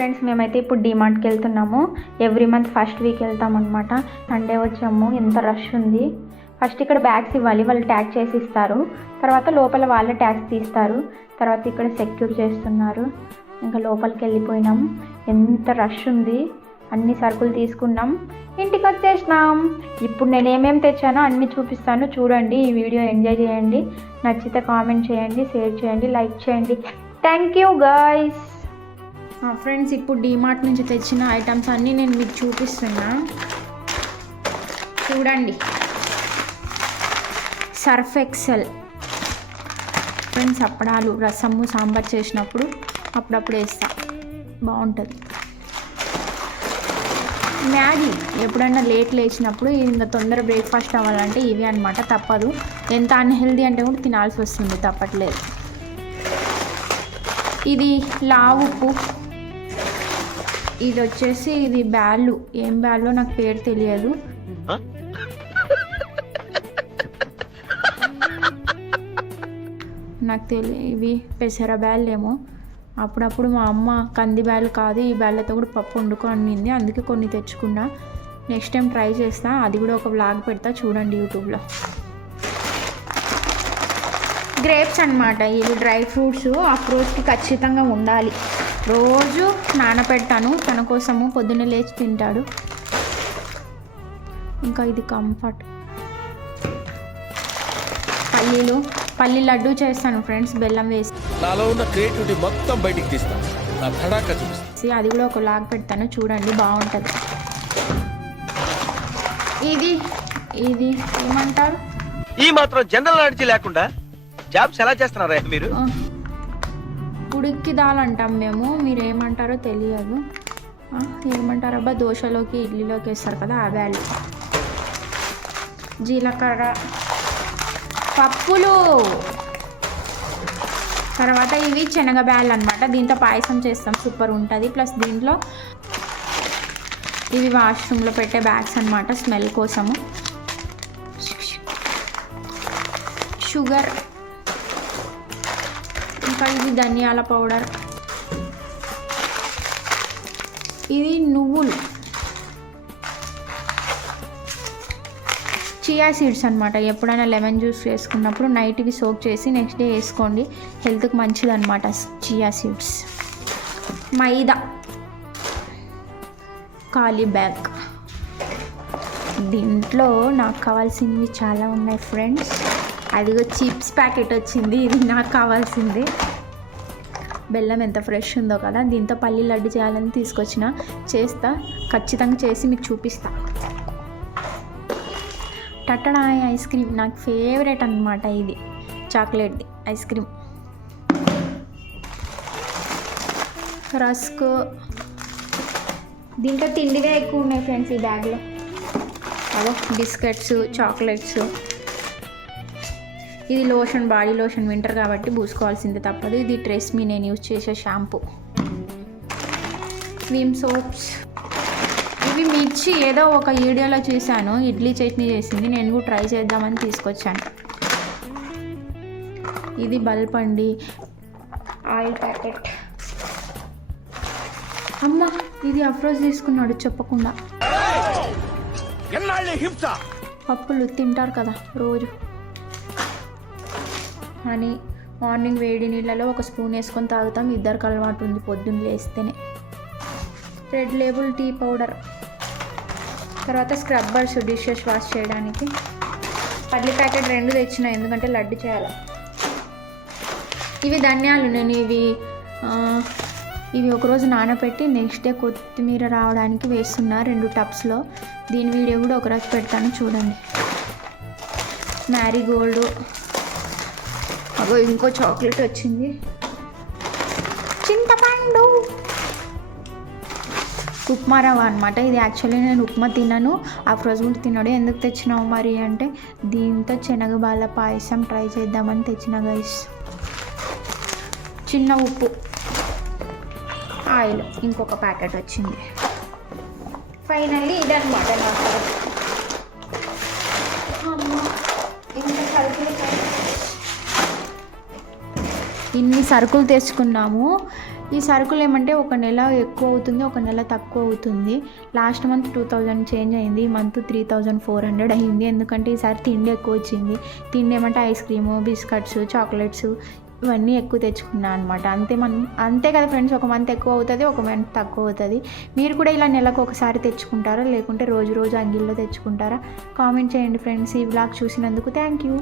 Friends, మేమైతే ఇప్పుడు డీమార్ట్కి వెళ్తున్నాము. ఎవ్రీ మంత్ ఫస్ట్ వీక్ వెళ్తాం అనమాట. సండే వచ్చాము, ఎంత రష్ ఉంది. ఫస్ట్ ఇక్కడ బ్యాగ్స్ ఇవ్వాలి, వాళ్ళు ట్యాగ్ చేసి ఇస్తారు. తర్వాత లోపల వాళ్ళే ట్యాగ్స్ తీస్తారు. తర్వాత ఇక్కడ సెక్యూర్ చేస్తున్నారు. ఇంకా లోపలికి వెళ్ళిపోయినాం. ఎంత రష్ ఉంది. అన్ని సరుకులు తీసుకున్నాం, ఇంటికి వచ్చేసినాం. ఇప్పుడు నేను ఏమేమి తెచ్చానో అన్నీ చూపిస్తాను, చూడండి. ఈ వీడియో ఎంజాయ్ చేయండి. నచ్చితే కామెంట్ చేయండి, షేర్ చేయండి, లైక్ చేయండి. Thank you guys. ఫ్రెండ్స్, ఇప్పుడు డీమార్ట్ నుంచి తెచ్చిన ఐటమ్స్ అన్నీ నేను మీకు చూపిస్తున్నా, చూడండి. సర్ఫ్ ఎక్సెల్ ఫ్రెండ్స్, అప్పడాలు, రసము, సాంబార్ చేసినప్పుడు అప్పుడప్పుడు వేస్తా, బాగుంటుంది. మ్యాగీ ఎప్పుడన్నా లేట్ లేచినప్పుడు ఇంకా తొందర బ్రేక్ఫాస్ట్ అవ్వాలంటే ఇవి అనమాట, తప్పదు. ఎంత అన్హెల్దీ అంటే కూడా తినాల్సి వస్తుంది, తప్పట్లేదు. ఇది లావు ఉప్పు, ఇది వచ్చేసి ఇది బ్యాళ్ళు. ఏం బ్యాల్లో నాకు పేరు తెలియదు. నాకు ఇవి పెసర బ్యాళ్ళేమో. అప్పుడప్పుడు మా అమ్మ కంది బ్యాళ్ళు కాదు, ఈ బ్యాళ్ళతో కూడా పప్పు వండుకొనింది, అందుకే కొన్ని తెచ్చుకున్నా. నెక్స్ట్ టైం ట్రై చేస్తా, అది కూడా ఒక వ్లాగ్ పెడతా, చూడండి యూట్యూబ్లో. గ్రేప్స్ అనమాట, ఇవి డ్రై ఫ్రూట్స్. అఫ్రోజ్కి ఖచ్చితంగా ఉండాలి, రోజు నానపెడతాను తన కోసము, పొద్దున్నే లేచి తింటాడు. ఇంకా ఇది కంఫర్ట్. పల్లి లడ్డు చేస్తాను ఫ్రెండ్స్, బెల్లం వేసి. నాలో ఉన్న క్రియేటివిటీ మొత్తం బయటికి తీస్తాను, నా తడాకా చూపిస్తాను. అది కూడా ఒక లాగ్ పెడతాను, చూడండి, బాగుంటుంది. ఇది ఏమంటారు, ఈ మాత్రం జనరల్ నాలెడ్జ్ లేకుండా జాబ్స్ ఎలా చేస్తున్నారా మీరు? ఉడికి దాల్ అంటాం మేము, మీరు ఏమంటారో తెలియదు. ఏమంటారు అబ్బా, దోశలోకి ఇడ్లీలోకి వేస్తారు కదా, ఆ బ్యాళ్ళు. జీలకర్ర, పప్పులు. తర్వాత ఇవి శనగ బ్యాళ్ళు అనమాట, దీంతో పాయసం చేస్తాం, సూపర్ ఉంటుంది. ప్లస్ దీంట్లో ఇవి వాష్రూమ్లో పెట్టే బ్యాగ్స్ అనమాట, స్మెల్ కోసము. షుగర్, ఇంకా ఇది ధనియాల పౌడర్, ఇది నువ్వులు, చియా సీడ్స్ అనమాట. ఎప్పుడైనా లెమన్ జ్యూస్ వేసుకున్నప్పుడు నైట్ ఇవి సోక్ చేసి నెక్స్ట్ డే వేసుకోండి, హెల్త్కి మంచిది అనమాట చియా సీడ్స్. మైదా, ఖాళీ బ్యాగ్. దీంట్లో నాకు కావాల్సినవి చాలా ఉన్నాయి ఫ్రెండ్స్. అదిగో చిప్స్ ప్యాకెట్ వచ్చింది, ఇది నాకు కావాల్సింది. బెల్లం ఎంత ఫ్రెష్ ఉందో కదా. దీంతో పల్లి లడ్డు చేయాలని తీసుకొచ్చిన, చేస్తా, ఖచ్చితంగా చేసి మీకు చూపిస్తా. టట్టడాయ్ ఐస్ క్రీమ్ నాకు ఫేవరెట్ అనమాట, ఇది చాక్లెట్ది ఐస్ క్రీమ్. రస్క్, దీంట్లో తిండివే ఎక్కువ ఉన్నాయి ఫ్రెండ్స్ ఈ బ్యాగ్లో. అదో బిస్కెట్స్, చాక్లెట్స్. ఇది లోషన్, బాడీ లోషన్, వింటర్ కాబట్టి పూసుకోవాల్సిందే, తప్పదు. ఇది ట్రెస్మీ, నేను యూజ్ చేసే షాంపూ. Vim soaps. ఇవి మిర్చి ఏదో ఒక వీడియోలో చూశాను, ఇడ్లీ చట్నీ చేసింది, నేను కూడా ట్రై చేద్దామని తీసుకొచ్చాను. ఇది బల్బ్ అండి, ఆయిల్ ప్యాకెట్. అమ్మ, ఇది అఫ్రోజ్ తీసుకున్నాడు చెప్పకుండా. పప్పులు తింటారు కదా రోజు అని. మార్నింగ్ వేడి నీళ్ళలో ఒక స్పూన్ వేసుకొని తాగుతాం, ఇద్దరికి అలవాటు ఉంది పొద్దున్న లేస్తేనే. Red label tea powder. తర్వాత స్క్రబ్బర్స్, డిషెస్ వాష్ చేయడానికి. పల్లి ప్యాకెట్ 2 తెచ్చిన, ఎందుకంటే లడ్డు చేయాలి. ఇవి ధనియాలు, నేను ఇవి ఒకరోజు నానబెట్టి నెక్స్ట్ డే కొత్తిమీర రావడానికి వేస్తున్నా 2 టబ్స్లో. దీని వీడియో కూడా ఒకరోజు పెడతాను, చూడండి. మ్యారీగోల్డ్. అగో ఇంకో చాక్లెట్ వచ్చింది, చింతపండు. ఉప్మా రవ్వ అనమాట, ఇది యాక్చువల్లీ నేను ఉప్మా తినను, ఆ రోజు కూడా తినడు. ఎందుకు తెచ్చినావు మరి అంటే, దీంతో శనగబాల పాయసం ట్రై చేద్దామని తెచ్చిన గైస్. చిన్న ఉప్పు, ఆయిల్, ఇంకొక ప్యాకెట్ వచ్చింది. ఫైనల్లీ ఇదనమాట నాకు. ఇంత సరుకులు ఇన్ని సరుకులు తెచ్చుకున్నాము. ఈ సరుకులు ఏమంటే ఒక నెల ఎక్కువ అవుతుంది, ఒక నెల తక్కువ అవుతుంది. లాస్ట్ మంత్ 2000 చేంజ్ అయింది, ఈ మంత్ 3400 అయింది. ఎందుకంటే ఈసారి తిండి ఎక్కువ వచ్చింది. తిండి ఏమంటే ఐస్ క్రీము, బిస్కెట్స్, చాక్లెట్స్ ఇవన్నీ ఎక్కువ తెచ్చుకున్నా అనమాట. అంతే కదా ఫ్రెండ్స్, ఒక మంత్ ఎక్కువ అవుతుంది, ఒక మంత్ తక్కువ అవుతుంది. మీరు కూడా ఇలా నెలకు ఒకసారి తెచ్చుకుంటారా, లేకుంటే రోజు అంగిల్లో తెచ్చుకుంటారా? కామెంట్ చేయండి ఫ్రెండ్స్. ఈ వ్లాగ్ చూసినందుకు థ్యాంక్ యూ.